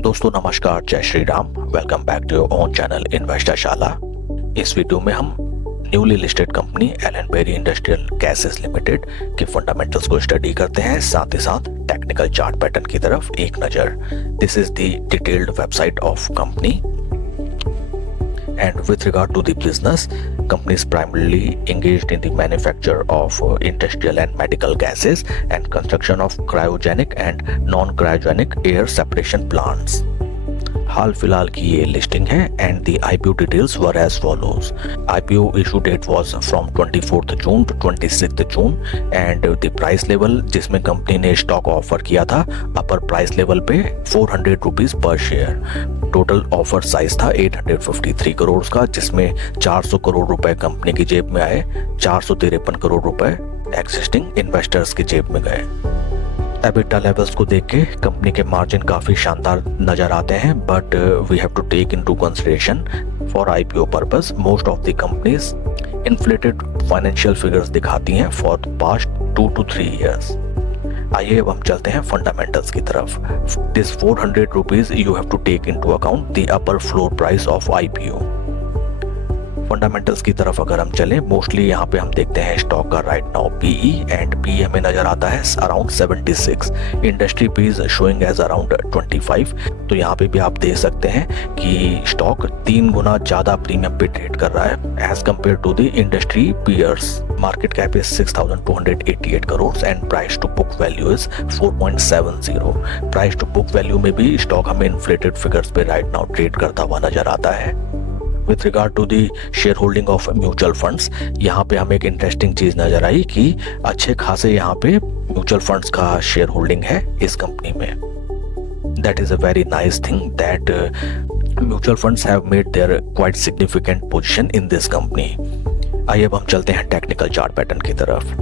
दोस्तों नमस्कार, जय Shri Ram. Welcome back to your own channel Investorshala. इस वीडियो में हम newly listed company Elon berry industrial gases limited के फंडामेंटल्स को स्टडी करते हैं, साथ ही साथ टेक्निकल चार्ट पैटर्न की तरफ एक नज़र। This is the detailed website of company and with regard to the business, company is primarily engaged in the manufacture of industrial and medical gases and construction of cryogenic and non-cryogenic air separation plants. हाल फिलहाल की ये listing है and the IPO details were as follows. IPO issue date was from 24 June to 26 June and the price level जिसमें company ने stock offer किया था अपर price level पे 400 rupees per share. Total offer size था 853 करोड़ का, जिसमें 400 करोड़ रुपए कंपनी की जेब में आए, 453 करोड़ रुपए एग्जिस्टिंग इन्वेस्टर्स की जेब में गए। एबिटा लेवल्स को देख के कंपनी के मार्जिन काफी शानदार नजर आते हैं, but we have to take into consideration for IPO purpose most of the companies inflated financial figures दिखाती हैं for the past 2 to 3 years। आइए अब हम चलते हैं फंडामेंटल्स की तरफ। This 400 rupees you have to take into account the upper floor price of IPO। Fundamentals की तरफ अगर हम चलें, मोस्टली यहाँ पे हम देखते हैं स्टॉक का right now PE and PE हमें नजर आता है around 76। Industry P is showing as around 25। तो यहाँ पे भी आप देख सकते हैं कि स्टॉक 3 गुना ज्यादा प्रीमियम पे ट्रेड कर रहा है as compare to the industry peers. Market cap is 6,288 crore and price to book value is 4.70। Price to book value में भी स्टॉक हमें इन्फ्लेटेड फिगर्स पे राइट नाउ ट्रेड करता हुआ नजर आता है। With regard to the share holding of mutual funds, यहाँ पे हमें एक इंटरेस्टिंग चीज नजर आई कि अच्छे खासे यहाँ पे म्यूचुअल फंड्स का शेयर होल्डिंग है इस कंपनी में। That is a very nice thing that mutual funds have made their quite significant position in this company. आइए अब हम चलते हैं टेक्निकल चार्ट पैटर्न की तरफ।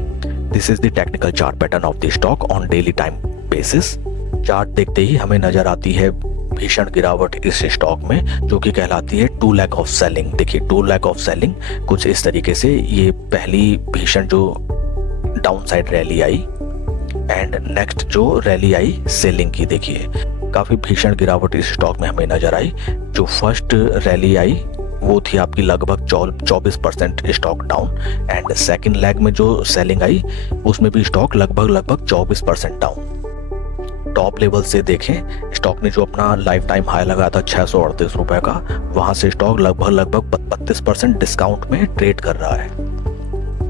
This is the technical chart pattern of the stock on daily time basis. Chart देखते ही हमें नजर आती है भीषण गिरावट इस स्टॉक में, जो कि कहलाती है 2 लाख ऑफ सेलिंग। देखिए 2 लाख ऑफ सेलिंग कुछ इस तरीके से ये पहली भीषण जो down side rally I and next जो रैली आई सेलिंग की, देखिए काफी भीषण गिरावट इस स्टॉक में हमें नजर आई। जो फर्स्ट रैली आई वो थी आपकी लगभग 24% stock down and second leg में जो सेलिंग आई उसमें भी स्टॉक लगभग 24% डाउन। टॉप लेवल से देखें, स्टॉक ने जो अपना लाइफ टाइम हाई लगाया था 638 रुपए का, वहां से स्टॉक लगभग 32% डिस्काउंट में ट्रेड कर रहा है।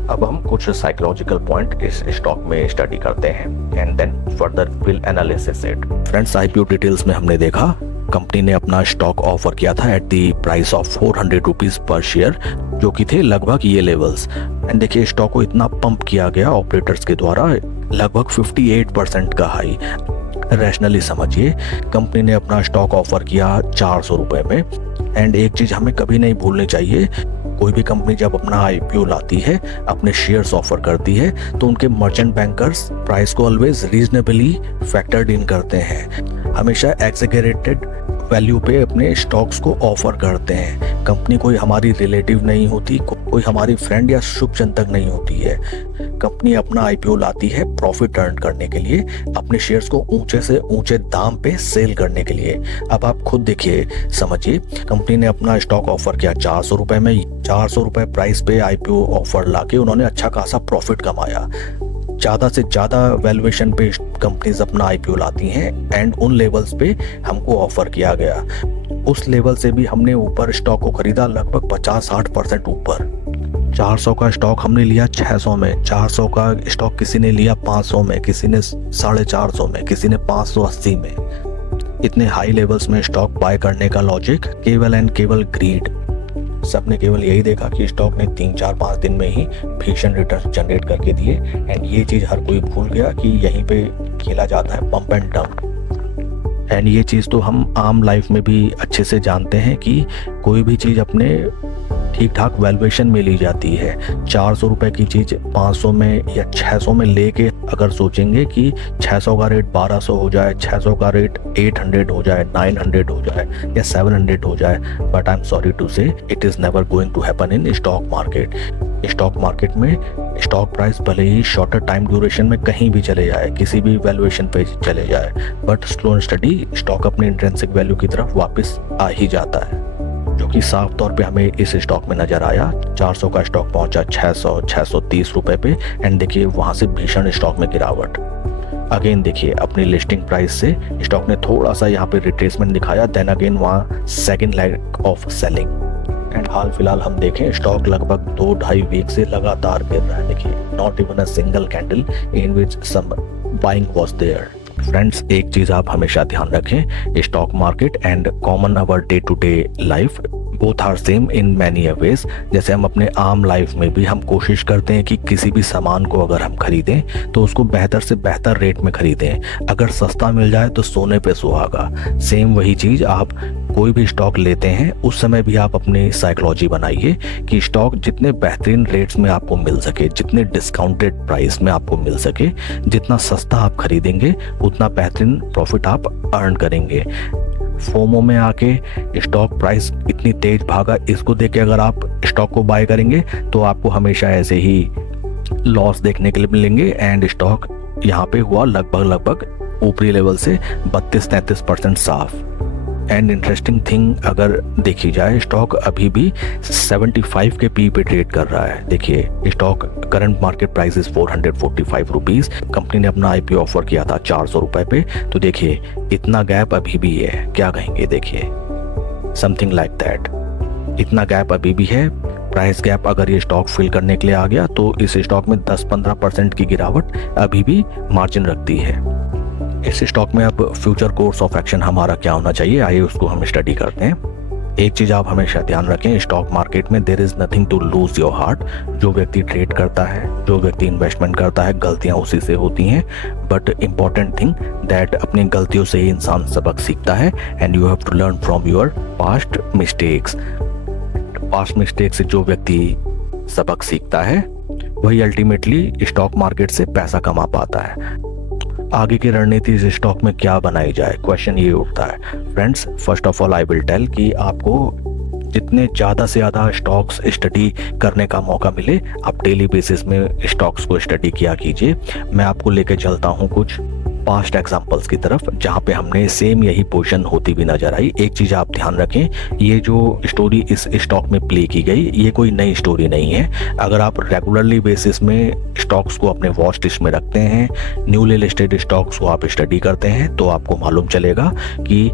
अब हम कुछ साइकोलॉजिकल पॉइंट इस स्टॉक में स्टडी करते हैं and then further will analysis it. Friends, IPO details में हमने देखा कंपनी ने अपना स्टॉक ऑफर किया था at the price of 400 rupees per share, जो कि थे लगभग ये लेवल्स। एंड देखिए स्टॉक को इतना पंप किया गया ऑपरेटर्स के द्वारा, लगभग 58% का हाई। रैशनली समझिए, कंपनी ने अपना स्टॉक ऑफर किया 400 रुपए में। एंड एक चीज हमें कभी नहीं भूलनी चाहिए, कोई भी कंपनी जब अपना IPO लाती है, अपने शेयर्स ऑफर करती है, तो उनके मर्चेंट बैंकर्स प्राइस को ऑलवेज रीजनेबली फैक्टर्ड इन करते हैं, हमेशा एग्जेगरेटेड वैल्यू पे अपने स्टॉक्स को ऑफर करते हैं। कंपनी कोई हमारी रिलेटिव नहीं होती, कोई हमारी फ्रेंड या शुभचिंतक नहीं होती है। कंपनी अपना IPO लाती है प्रॉफिट अर्न करने के लिए, अपने शेयर्स को ऊंचे से ऊंचे दाम पे सेल करने के लिए। अब आप खुद देखिए, समझिए, कंपनी ने अपना स्टॉक ऑफर किया 400 रुपए में, 400 रुपए प्राइस पे IPO ऑफर लाके उन्होंने अच्छा खासा प्रॉफिट कमाया। ज्यादा से ज्यादा वैल्यूएशन पे कंपनीज अपना IPO लाती हैं एंड उन लेवल्स पे हमको ऑफर किया गया। उस लेवल से भी हमने ऊपर स्टॉक को खरीदा लगभग 50-60% ऊपर। 400 का स्टॉक हमने लिया 600 में, 400 का स्टॉक किसी ने लिया 500 में, किसी ने 450 में, किसी ने 580 में। इतने हाई लेवल्स में स्टॉक बाय करने का लॉजिक केवल एंड केवल ग्रीड। सबने केवल यही देखा कि स्टॉक ने 3-4-5 दिन में ही भीषण रिटर्न जनरेट करके दिए एंड ये चीज हर कोई भूल गया कि यहीं पे खेला जाता है पंप एंड डंप। एंड ये चीज तो हम आम लाइफ में भी अच्छे से जानते हैं कि कोई भी चीज अपने ठीक ठाक वैल्यूएशन में ली जाती है। 400 रुपए की चीज 500 में या 600 में लेके अगर सोचेंगे कि 600 का रेट 1200 हो जाए, 600 का रेट 800 हो जाए, 900 हो जाए या 700 हो जाए, but I am sorry to say it is never going to happen in stock market. Stock market में स्टॉक प्राइस भले ही शॉर्टर टाइम ड्यूरेशन में कहीं भी चले जाए, किसी भी वैल्यूएशन पे चले जाए, but slow and study stock अपने इंट्रिंसिक वैल्यू की तरफ वापस आ ही जाता है, जो कि साफ तौर पे हमें इस स्टॉक में नज़र आया। 400 का स्टॉक पहुंचा 630 रुपए पे, एंड देखिए वहाँ से भीषण स्टॉक में गिरावट। अगेन देखिए अपनी लिस्टिंग प्राइस से स्टॉक ने थोड़ा सा यहाँ पे रिट्रेसमेंट दिखाया, देन अगेन वहाँ second leg of selling, and हाल फिलहाल हम देखें स्टॉक लगभग 2-2.5 वीक से लगातार गिर रहा है। देखिए not even a single candle in which some buying was there. Friends, एक चीज़ आप हमेशा ध्यान रखें, stock market and common our day to day life both are same in many ways. जैसे हम अपने आम लाइफ में भी हम कोशिश करते हैं कि किसी भी सामान को अगर हम खरीदें तो उसको बेहतर से बेहतर रेट में खरीदें, अगर सस्ता मिल जाए तो सोने पे सुहागा। सेम वही चीज़ आप कोई भी स्टॉक लेते हैं उस समय भी आप अपनी साइकोलॉजी बनाइए कि स्टॉक जितने बेहतरीन रेट्स में आपको मिल सके, जितने डिस्काउंटेड प्राइस में आपको मिल सके, जितना सस्ता आप खरीदेंगे उतना बेहतरीन प्रॉफिट आप अर्न करेंगे। फोमो में आके स्टॉक प्राइस इतनी तेज भागा, इसको देख के अगर आप स्टॉक को बाय करेंगे तो आपको हमेशा ऐसे ही लॉस देखने के लिए मिलेंगे, एंड स्टॉक यहाँ पे हुआ लगभग ऊपरी लेवल से 32-33% साफ। एंड इंटरेस्टिंग थिंग अगर देखी जाए, स्टॉक अभी भी 75 के पी पे ट्रेड कर रहा है। देखिए stock current market price is 445 rupees. Company ने अपना आईपीओ ऑफर किया था 400 रुपए पे, तो देखिए इतना गैप अभी भी है। क्या कहेंगे, देखिए समथिंग लाइक दैट, इतना गैप अभी भी है। प्राइस गैप अगर ये स्टॉक फिल करने के लिए आ गया तो इस स्टॉक में 10-15% की गिरावट अभी भी मार्जिन रखती है। इस स्टॉक में अब फ्यूचर कोर्स ऑफ एक्शन हमारा क्या होना चाहिए, आइए उसको हम स्टडी करते हैं। एक चीज़ आप हमेशा ध्यान रखें, स्टॉक मार्केट में there is nothing to lose your heart. जो व्यक्ति ट्रेड करता है, जो व्यक्ति इन्वेस्टमेंट करता है, गलतियां उसी से होती हैं, बट इम्पॉर्टेंट थिंग दैट अपनी गलतियों से ही इंसान सबक सीखता है, and you have to learn from your past mistakes. Past mistake से जो व्यक्ति सबक सीखता है वही अल्टीमेटली स्टॉक मार्केट से पैसा कमा पाता है। आगे की रणनीति इस स्टॉक में क्या बनाई जाए, क्वेश्चन ये उठता है। Friends, first of all I will tell कि आपको जितने ज़्यादा से ज़्यादा स्टॉक्स स्टडी करने का मौका मिले, आप डेली बेसिस में स्टॉक्स को स्टडी किया कीजिए। मैं आपको लेके चलता हूँ कुछ पास्ट एग्जांपल्स की तरफ जहाँ पे हमने सेम यही पोजीशन होती भी नजर आई। एक चीज़ आप ध्यान रखें, ये जो स्टोरी इस स्टॉक में प्ले की गई ये कोई नई स्टोरी नहीं है। अगर आप रेगुलरली बेसिस में स्टॉक्स को अपने वॉच लिस्ट में रखते हैं, न्यूली लिस्टेड स्टॉक्स को आप स्टडी करते हैं, तो आपको मालूम चलेगा कि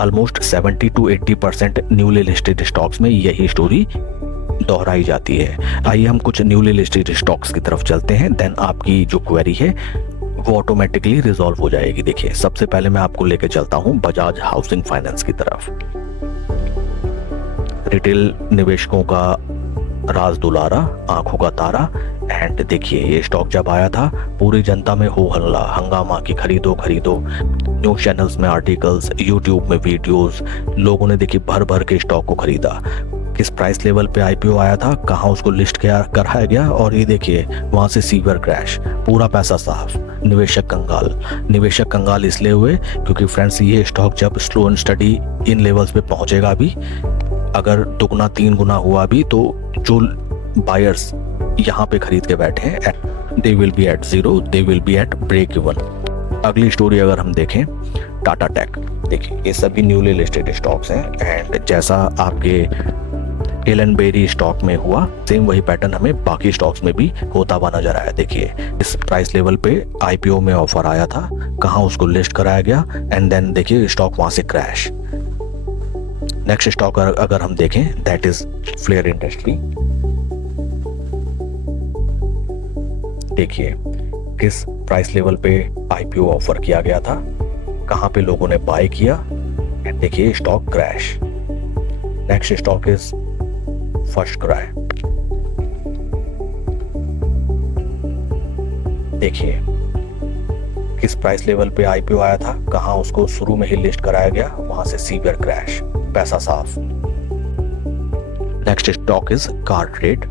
ऑलमोस्ट 70-80% न्यूली लिस्टेड स्टॉक्स में यही स्टोरी दोहराई जाती है। आइए हम कुछ न्यूली लिस्टेड स्टॉक्स की तरफ चलते हैं, देन आपकी जो क्वेरी है वो ऑटोमेटिकली रिजॉल्व हो जाएगी। देखिए सबसे पहले मैं आपको लेके चलता हूं बजाज हाउसिंग फाइनेंस की तरफ। रिटेल निवेशकों का राज दुलारा, आंखों का तारा। एंड देखिए ये स्टॉक जब आया था पूरी जनता में हो हल्ला हंगामा की खरीदो खरीदो, न्यूज चैनल्स में आर्टिकल्स, यूट्यूब में वीडियोस, लोगों ने देखिए भर भर के स्टॉक को खरीदा। किस प्राइस लेवल पे आईपीओ आया था, कहाँ उसको लिस्ट कराया गया, और ये देखिए वहां से सीवियर क्रैश, पूरा पैसा साफ, निवेशक कंगाल इसलिए हुए क्योंकि फ्रेंड्स ये स्टॉक जब slow and study in levels पे पहुंचेगा भी, अगर दुगना 3 गुना हुआ भी, तो जो बायर्स यहाँ पे खरीद के बैठे हैं they will be at zero, they will be at break even. अगली स्टोरी अगर हम देखें टाटा टेक, देखिए ये सभी न्यूली लिस्टेड स्टॉक्स हैं, एंड जैसा आपके एलन बेरी स्टॉक में हुआ सेम वही पैटर्न हमें बाकी स्टॉक्स में भी होता हुआ नजर आया। देखिए इस प्राइस लेवल पे आईपीओ में ऑफर आया था, कहाँ उसको लिस्ट कराया गया, एंड देन देखिए स्टॉक वहां से क्रैश। नेक्स्ट स्टॉक अगर हम देखें दैट इज फ्लेयर इंडस्ट्री। देखिए किस प्राइस लेवल पे आईपीओ ऑफर किया गया था, कहाँ पे लोगों ने बाय किया, एंड देखिए stock crash. Next stock is first cry. देखिए किस प्राइस लेवल पे आईपीओ आया था, कहां उसको शुरू में ही लिस्ट कराया गया, वहां से सीवियर क्रैश, पैसा साफ। Next stock is car trade.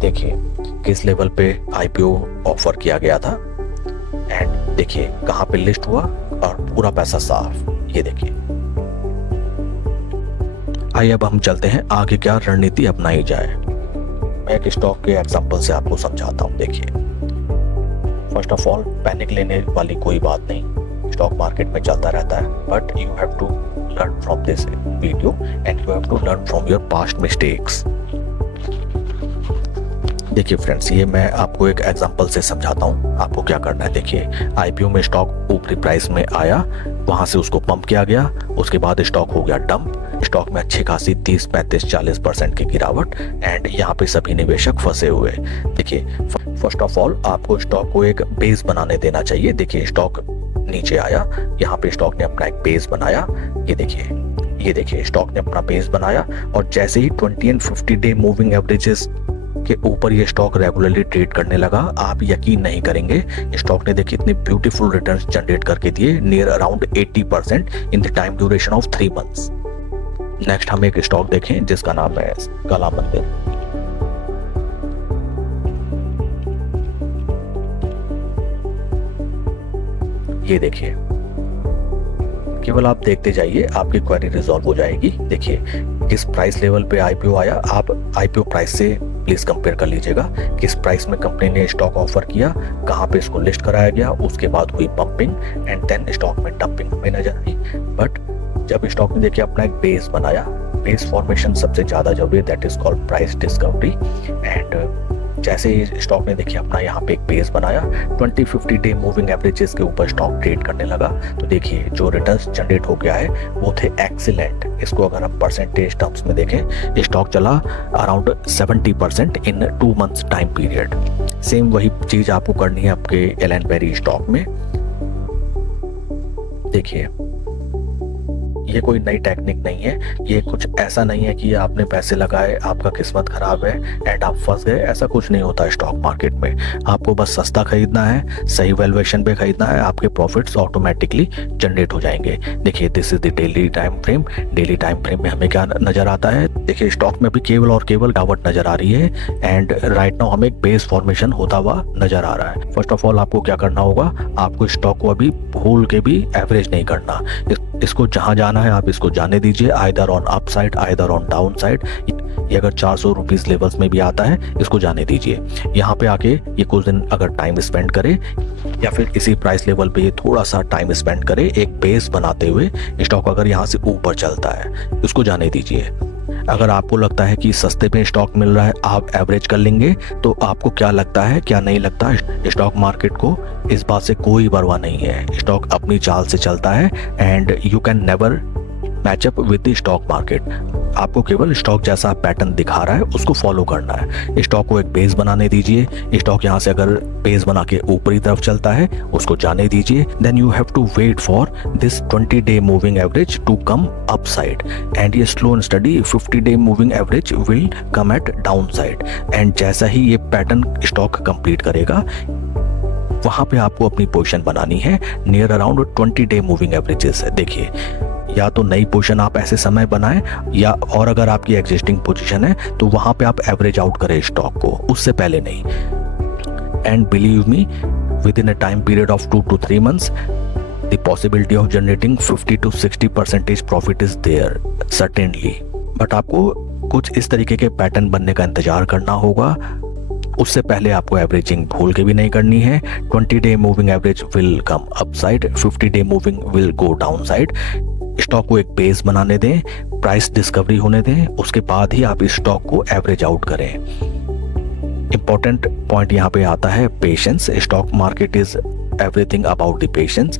देखिए किस लेवल पे आईपीओ ऑफर किया गया था, एंड देखिए कहाँ पे लिस्ट हुआ और पूरा पैसा साफ, ये देखिए। आइए अब हम चलते हैं आगे क्या रणनीति अपनाई जाए। मैं एक स्टॉक के एग्जांपल से आपको समझाता हूँ। देखिए फर्स्ट ऑफ ऑल पैनिक लेने वाली कोई बात नहीं, स्टॉक मार्केट में चलता रहता है, but you have to learn from this video and you have to learn from your past mistakes. देखिए फ्रेंड्स, ये मैं आपको एक एग्जांपल से समझाता हूँ आपको क्या करना है। देखिए आईपीओ में स्टॉक ऊपरी प्राइस में आया, वहां से उसको पंप किया गया, उसके बाद स्टॉक हो गया डंप। स्टॉक में अच्छी खासी 30, 35, 40% की गिरावट एंड यहाँ पे सभी निवेशक फंसे हुए। देखिए फर्स्ट ऑफ ऑल आपको स्टॉक को एक बेस बनाने देना चाहिए। देखिए स्टॉक नीचे आया, यहाँ पे स्टॉक ने अपना एक बेस बनाया, ये देखिए स्टॉक ने अपना बेस बनाया और जैसे ही 20 एंड 50 डे मूविंग एवरेजेस के ऊपर ये स्टॉक रेगुलरली ट्रेड करने लगा, आप यकीन नहीं करेंगे स्टॉक ने देखिए इतने ब्यूटीफुल रिटर्न्स जनरेट करके दिए, near around 80% in the time duration of 3 months. Next हम एक स्टॉक देखें जिसका नाम है काला मंदिर। ये देखिए, केवल आप देखते जाइए, आपकी क्वेरी रिजॉल्व हो जाएगी। देखिए किस प्राइस लेवल पे आईपीओ आया, आप आईपीओ प्राइस से प्लीज कंपेयर कर लीजिएगा। किस प्राइस में कंपनी ने स्टॉक ऑफर किया, कहाँ पे इसको लिस्ट कराया गया, उसके बाद हुई पंपिंग एंड देन स्टॉक में डंपिंग में नजर आई। बट जब स्टॉक ने देखिए अपना एक बेस बनाया, बेस फॉर्मेशन सबसे ज्यादा जरूरी है, that is called price discovery. And जैसे ही स्टॉक ने देखिए अपना यहाँ पे एक बेस बनाया, 20-50 डे मूविंग एवरेजेस के ऊपर स्टॉक ट्रेड करने लगा, तो देखिए जो रिटर्न्स जनरेट हो गया है वो थे एक्सीलेंट। इसको अगर हम परसेंटेज टर्म्स में देखें, स्टॉक चला अराउंड 70% इन 2 मंथ्स टाइम पीरियड। सेम वही चीज आपको करनी है आपके एलन बेरी स्टॉक में। देखिए ये कोई नई टेक्निक नहीं है, ये कुछ ऐसा नहीं है कि आपने पैसे लगाए, आपका किस्मत खराब है एंड आप फंस गए, ऐसा कुछ नहीं होता स्टॉक मार्केट में। आपको बस सस्ता खरीदना है, सही वैल्यूएशन पे खरीदना है, आपके प्रॉफिट्स ऑटोमेटिकली जनरेट हो जाएंगे। देखिए this is the daily time frame. Daily time frame में हमें क्या नजर आता है, देखिए स्टॉक में भी केवल और केवल गिरावट नजर आ रही है एंड राइट नाउ हमें एक बेस फॉर्मेशन होता हुआ नजर आ रहा है। फर्स्ट ऑफ ऑल आपको क्या करना होगा, आपको स्टॉक को अभी भूल के भी एवरेज नहीं करना, इसको जहां जाना है आप इसको जाने दीजिए, either on up side either on down side. ये अगर 400 रुपीज लेवल्स में भी आता है इसको जाने दीजिए। यहाँ पे आके ये कुछ दिन अगर टाइम स्पेंड करे या फिर इसी प्राइस लेवल पे ये थोड़ा सा टाइम स्पेंड करे, एक बेस बनाते हुए स्टॉक अगर यहाँ से ऊपर चलता है इसको जाने दीजिए। अगर आपको लगता है कि सस्ते में स्टॉक मिल रहा है, आप एवरेज कर लेंगे, तो आपको क्या लगता है क्या नहीं लगता, स्टॉक मार्केट को इस बात से कोई परवाह नहीं है। स्टॉक अपनी चाल से चलता है and you can never match up with the stock market. आपको केवल स्टॉक जैसा पैटर्न दिखा रहा है उसको फॉलो करना है। स्टॉक को एक बेस बनाने दीजिए, स्टॉक यहाँ से अगर बेस बना के ऊपरी तरफ चलता है उसको जाने दीजिए। Then you have to wait for this 20 day moving average to come up side and ये slow and steady 50 day moving average will come at down side. And जैसा ही ये पैटर्न स्टॉक कंप्लीट करेगा, वहां पे आपको अपनी पोजीशन बनानी है near around 20 day moving averages. देखिए या तो नई पोजीशन आप ऐसे समय बनाएं, या और अगर आपकी एग्जिस्टिंग पोजीशन है तो वहां पे आप एवरेज आउट करें स्टॉक को, उससे पहले नहीं। And believe me, with in a time period of 2 to 3 months the possibility of generating 50 to 60% profit is there certainly. But आपको कुछ इस तरीके के पैटर्न बनने का इंतजार करना होगा, उससे पहले आपको एवरेजिंग भूल के भी नहीं करनी है। 20 day moving average will come up side, 50 day moving will go down side. Stock को एक बेस बनाने दें, प्राइस डिस्कवरी होने दें, उसके बाद ही आप इस स्टॉक को एवरेज आउट करें। इंपॉर्टेंट पॉइंट यहाँ पे आता है patience. Stock market is everything about the patience.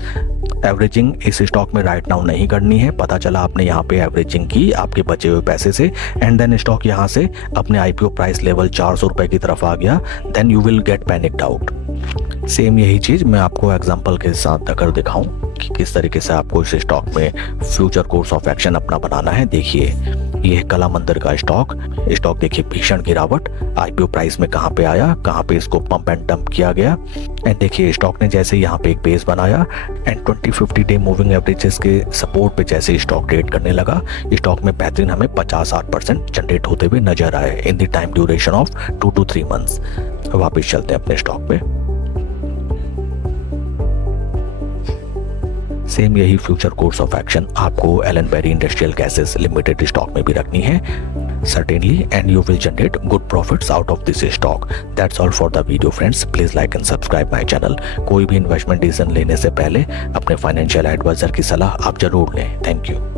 Averaging इस स्टॉक में राइट नाउ नहीं करनी है। पता चला आपने यहाँ पे एवरेजिंग की आपके बचे हुए पैसे से एंड देन स्टॉक यहाँ से अपने आईपीओ प्राइस लेवल 400 रुपए की तरफ आ गया, then you will get panicked out. Same यही चीज मैं आपको एग्जांपल के साथ अगर दिखाऊं कि किस तरीके से आपको इस स्टॉक में फ्यूचर कोर्स ऑफ एक्शन अपना बनाना है। देखिए ये कला मंदिर का स्टॉक देखिए भीषण गिरावट, आईपीओ प्राइस में कहां पे आया, कहां पे इसको पंप एंड डंप किया गया। एंड देखिए स्टॉक ने जैसे यहाँ पे एक बेस बनाया एंड 20-50 डे मूविंग एवरेजेस के सपोर्ट पे जैसे स्टॉक ट्रेड करने लगा, स्टॉक में बेहतरीन हमें 50-60% जनरेट होते हुए नजर आए in the time duration of 2 to 3 months। वापिस चलते हैं अपने स्टॉक पे। सेम यही फ्यूचर कोर्स ऑफ एक्शन आपको Elon berry industrial gases limited stock में भी रखनी है certainly, and you will generate good profits out of this stock. That's all for the video friends. Please like and subscribe my channel. कोई भी investment decision लेने से पहले अपने फाइनेंशियल एडवाइजर की सलाह आप जरूर लें. Thank you.